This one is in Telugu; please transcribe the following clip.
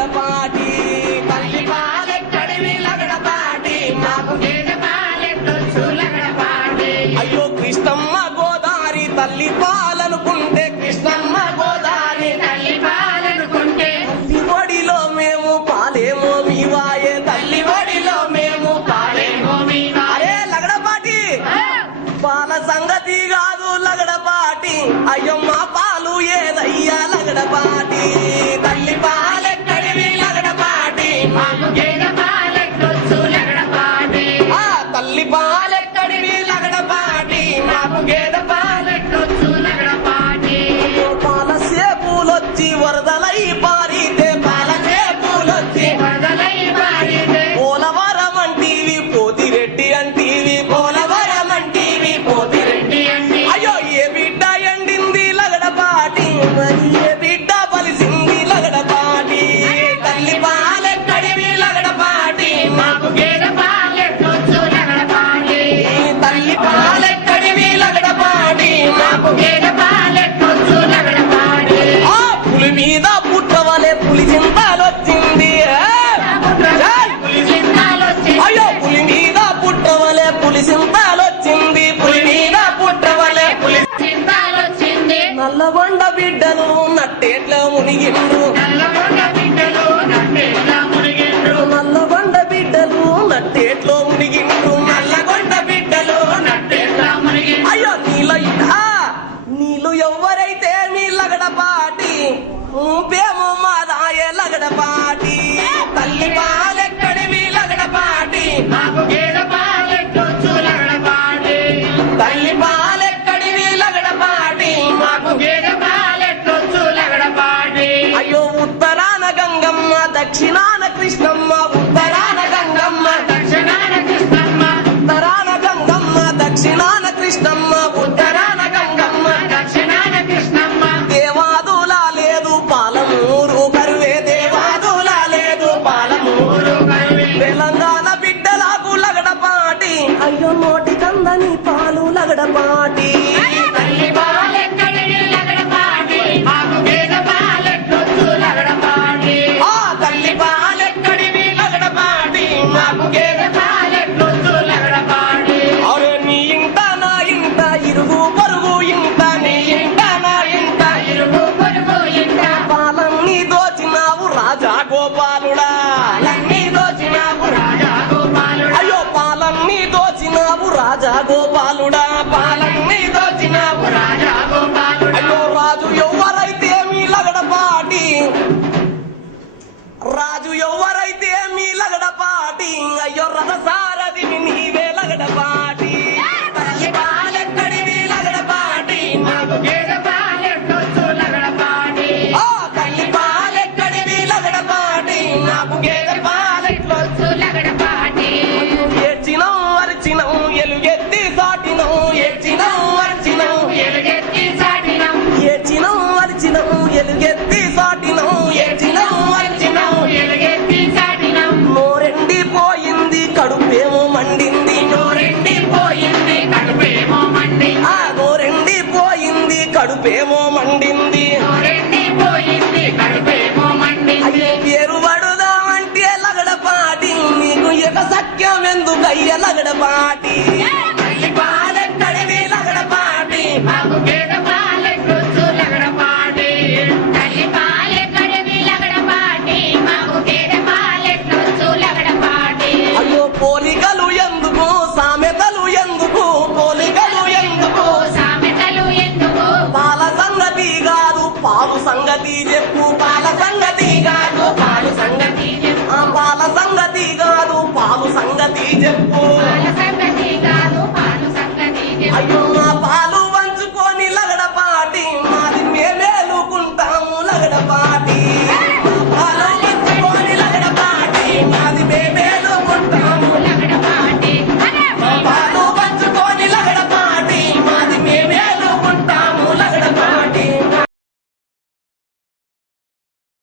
లగడపాటి అయ్యో కృష్ణమ్మ గోదారి తల్లి పాలనుకుంటే కృష్ణమ్మ గోదారి తల్లి పాలనుకుంటే. తల్లి ఒడిలో మేము పాలేమో మీ వాయే తల్లి ఒడి துள்ளி பால మునిగిండు నల్లగొండ బిడ్డలు నట్టేట్లో మునిగిండు నల్లగొండ బిడ్డలు అయ్యో నీలో నీళ్ళు ఎవరైతే నీ లగడపాటి నువ్వేమో మా కడుపేమో మండింది. నోరెండి లగడపాటి నీకు ఎక సఖ్యం ఎందుకయ్య లగడపాటి Yeah.